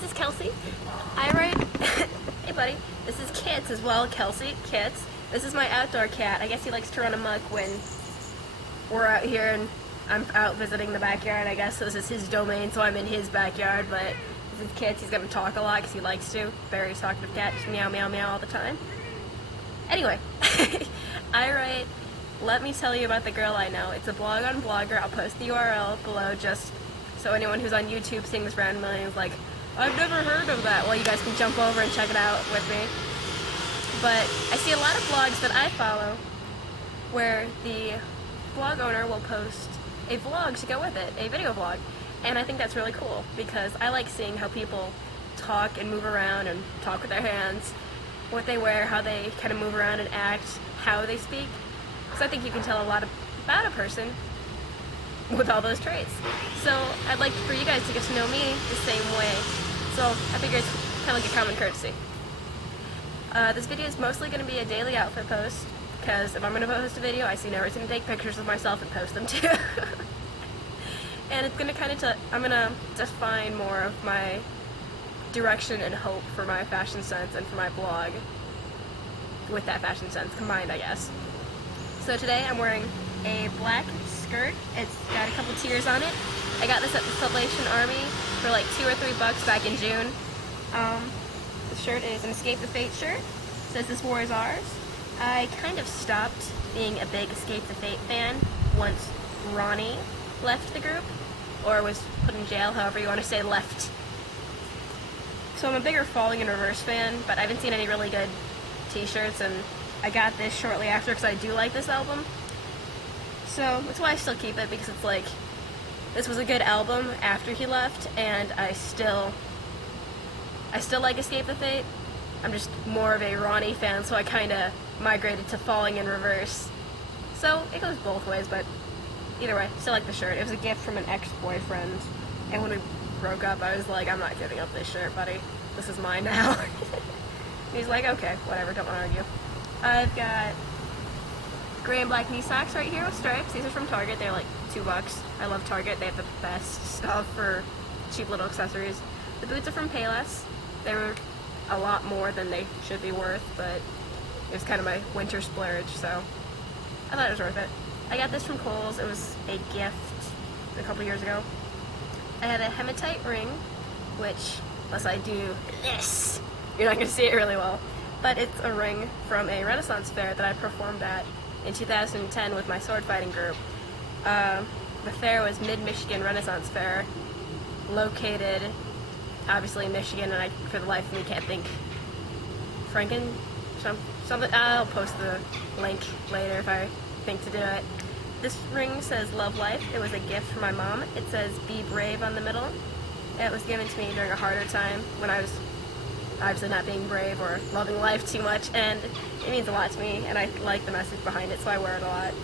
this is Kelsey. I write... Hey, buddy. This is Kits as well, Kelsey. Kits. This is my outdoor cat. I guess he likes to run amok when we're out here and I'm out visiting the backyard, I guess. So this is his domain, so I'm in his backyard, but this is Kits. He's gonna talk a lot because he likes to. Very talkative cat, just meow, meow, meow all the time. Anyway, I write Let Me Tell You About the Girl I Know. It's a blog on Blogger. I'll post the URL below just so anyone who's on YouTube seeing this randomly is like, I've never heard of that. Well, you guys can jump over and check it out with me. But I see a lot of blogs that I follow where the blog owner will post a vlog to go with it, a video vlog. And I think that's really cool because I like seeing how people talk and move around and talk with their hands, what they wear, how they kind of move around and act, how they speak. Because I think you can tell a lot about a person with all those traits. So I'd like for you guys to get to know me the same way. So I figure it's kind of like a common courtesy. This video is mostly going to be a daily outfit post, because if I'm going to post a video, I see no reason to take pictures of myself and post them too. And it's going to kind of, I'm going to define more of my direction and hope for my fashion sense and for my blog with that fashion sense combined, I guess. So today I'm wearing a black skirt. It's got a couple tiers on it. I got this at the Salvation Army for like $2 or $3 back in June. The shirt is an Escape the Fate shirt. It says this war is ours. I kind of stopped being a big Escape the Fate fan once Ronnie left the group, or was put in jail, however you want to say left. So I'm a bigger Falling in Reverse fan, but I haven't seen any really good t-shirts, and I got this shortly after because I do like this album. So that's why I still keep it, because it's like, this was a good album after he left, and I still like Escape the Fate. I'm just more of a Ronnie fan, so I kind of migrated to Falling in Reverse. So it goes both ways, but either way, still like the shirt. It was a gift from an ex-boyfriend, and when we broke up, I was like, I'm not giving up this shirt, buddy. This is mine now. He's like, okay, whatever, don't want to argue. I've got gray and black knee socks right here with stripes. These are from Target. They're like $2. I love Target. They have the best stuff for cheap little accessories. The boots are from Payless. They were a lot more than they should be worth, but it was kind of my winter splurge, so I thought it was worth it. I got this from Kohl's. It was a gift a couple years ago. I had a hematite ring, which, unless I do this, you're not going to see it really well, but it's a ring from a Renaissance fair that I performed at in 2010 with my sword fighting group. The fair was Mid-Michigan Renaissance Fair, located obviously in Michigan, and I, for the life of me, can't think. Something. I'll post the link later if I think to do it. This ring says Love Life. It was a gift from my mom. It says Be Brave on the middle. It was given to me during a harder time when I was obviously not being brave or loving life too much, and it means a lot to me, and I like the message behind it, so I wear it a lot.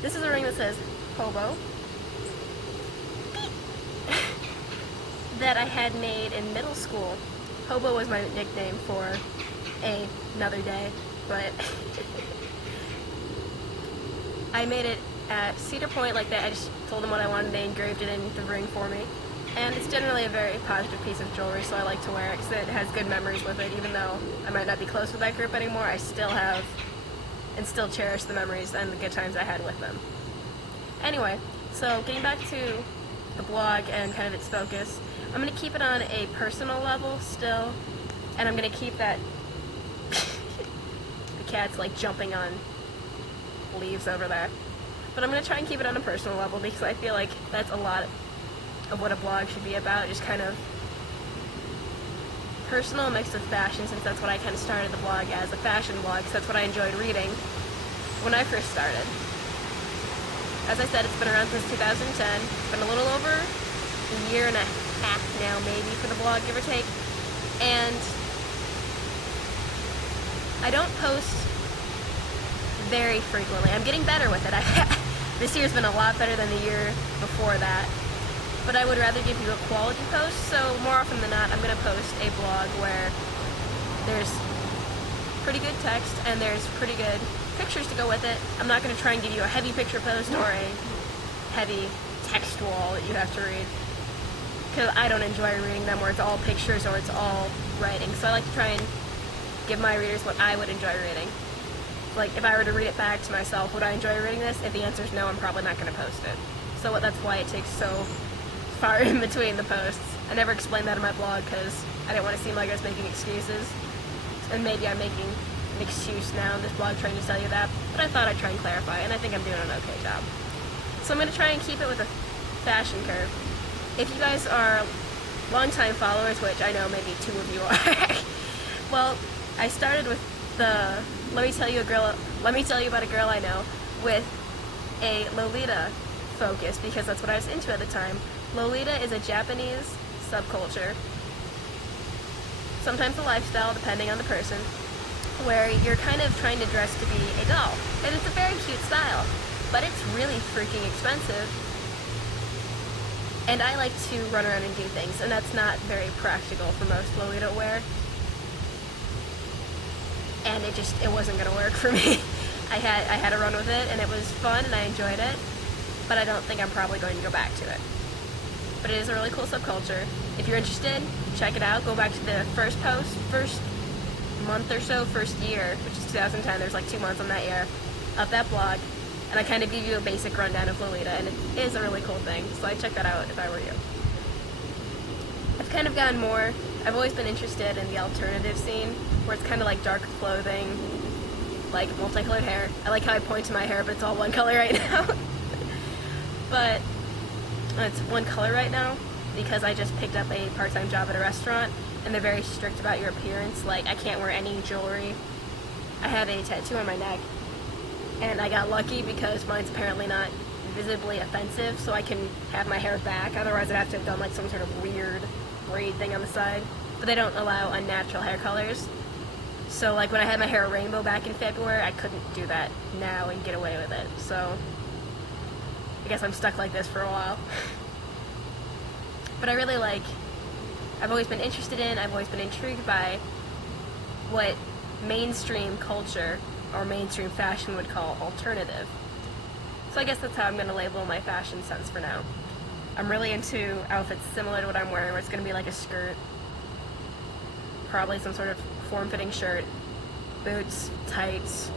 This is a ring that says Hobo that I had made in middle school. Hobo was my nickname for another day, but I made it at Cedar Point like that. I just told them what I wanted, they engraved it in the ring for me. And it's generally a very positive piece of jewelry, so I like to wear it because it has good memories with it. Even though I might not be close with that group anymore, I still have and still cherish the memories and the good times I had with them. Anyway, so getting back to the blog and kind of its focus, I'm going to keep it on a personal level still, and I'm going to keep that the cat's like jumping on leaves over there. But I'm going to try and keep it on a personal level because I feel like that's a lot of what a blog should be about, just kind of personal mixed with fashion, since that's what I kind of started the blog as, a fashion blog, because that's what I enjoyed reading when I first started. As I said, it's been around since 2010. It's been a little over a year and a half now, maybe, for the blog, give or take. And I don't post very frequently. I'm getting better with it. This year's been a lot better than the year before that. But I would rather give you a quality post, so more often than not, I'm going to post a blog where there's pretty good text and there's pretty good pictures to go with it. I'm not going to try and give you a heavy picture post or a heavy text wall that you have to read, because I don't enjoy reading them where it's all pictures or it's all writing. So I like to try and give my readers what I would enjoy reading. Like, if I were to read it back to myself, would I enjoy reading this? If the answer is no, I'm probably not going to post it. So that's why it takes so far in between the posts. I never explained that in my blog because I didn't want to seem like I was making excuses. And maybe I'm making an excuse now in this blog trying to tell you that, but I thought I'd try and clarify, and I think I'm doing an okay job. So I'm going to try and keep it with a fashion curve. If you guys are longtime followers, which I know maybe 2 of you are, well, I started with the let me tell you about a girl I know with a Lolita focus because that's what I was into at the time. Lolita is a Japanese subculture, sometimes a lifestyle depending on the person, where you're kind of trying to dress to be a doll. And it's a very cute style, but it's really freaking expensive. And I like to run around and do things, and that's not very practical for most Lolita wear. And it wasn't gonna work for me. I had to run with it, and it was fun, and I enjoyed it, but I don't think I'm probably going to go back to it. But it is a really cool subculture. If you're interested, check it out. Go back to the first month or so, first year, which is 2010. There's like 2 months on that year of that blog, and I kind of give you a basic rundown of Lolita, and it is a really cool thing, so I'd check that out if I were you. I've kind of gotten more, I've always been interested in the alternative scene, where it's kind of like dark clothing, like multicolored hair. I like how I point to my hair, but it's all one color right now. But it's one color right now because I just picked up a part-time job at a restaurant, and they're very strict about your appearance. Like, I can't wear any jewelry. I have a tattoo on my neck, and I got lucky because mine's apparently not visibly offensive, so I can have my hair back. Otherwise, I'd have to have done like some sort of weird braid thing on the side. But they don't allow unnatural hair colors. So like when I had my hair rainbow back in February, I couldn't do that now and get away with it. So I guess I'm stuck like this for a while. But I really I've always been interested in, I've always been intrigued by what mainstream culture or mainstream fashion would call alternative. So I guess that's how I'm going to label my fashion sense for now. I'm really into outfits similar to what I'm wearing, where it's going to be like a skirt, probably some sort of form-fitting shirt, boots, tights,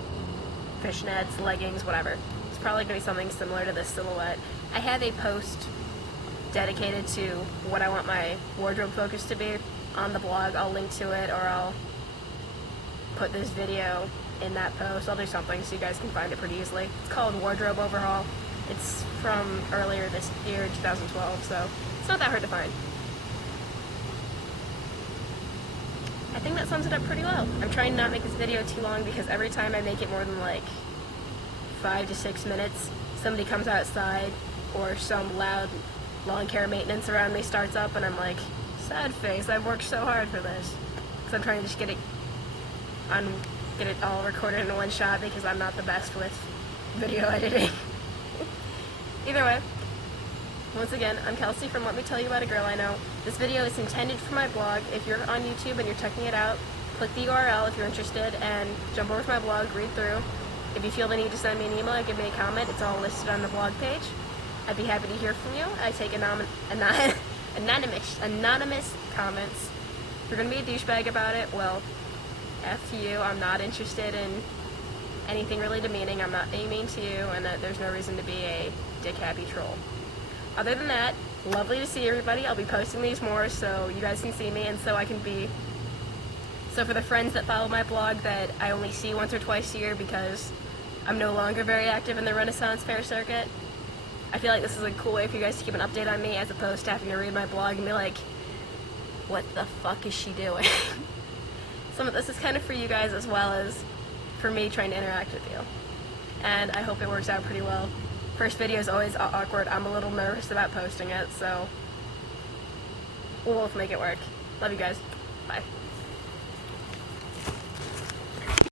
fishnets, leggings, whatever. It's probably going to be something similar to this silhouette. I have a post dedicated to what I want my wardrobe focus to be on the blog. I'll link to it, or I'll put this video in that post. I'll do something so you guys can find it pretty easily. It's called Wardrobe Overhaul. It's from earlier this year, 2012, so it's not that hard to find. I think that sums it up pretty well. I'm trying not to make this video too long because every time I make it more than like 5 to 6 minutes, somebody comes outside or some loud lawn care maintenance around me starts up, and I'm like, sad face, I've worked so hard for this. Because I'm trying to just get it all recorded in one shot because I'm not the best with video editing. Either way, once again, I'm Kelsey from Let Me Tell You About a Girl I Know. This video is intended for my blog. If you're on YouTube and you're checking it out, click the URL if you're interested and jump over to my blog, read through. If you feel the need to send me an email or give me a comment, it's all listed on the blog page. I'd be happy to hear from you. I take anonymous comments. If you're going to be a douchebag about it, well, F you. I'm not interested in anything really demeaning. I'm not being mean to you, and there's no reason to be a dick-happy troll. Other than that, lovely to see everybody. I'll be posting these more so you guys can see me, and so for the friends that follow my blog that I only see once or twice a year because I'm no longer very active in the Renaissance Fair circuit, I feel like this is a cool way for you guys to keep an update on me as opposed to having to read my blog and be like, what the fuck is she doing? Some of this is kind of for you guys as well as for me trying to interact with you. And I hope it works out pretty well. First video is always awkward. I'm a little nervous about posting it, so we'll both make it work. Love you guys. Bye.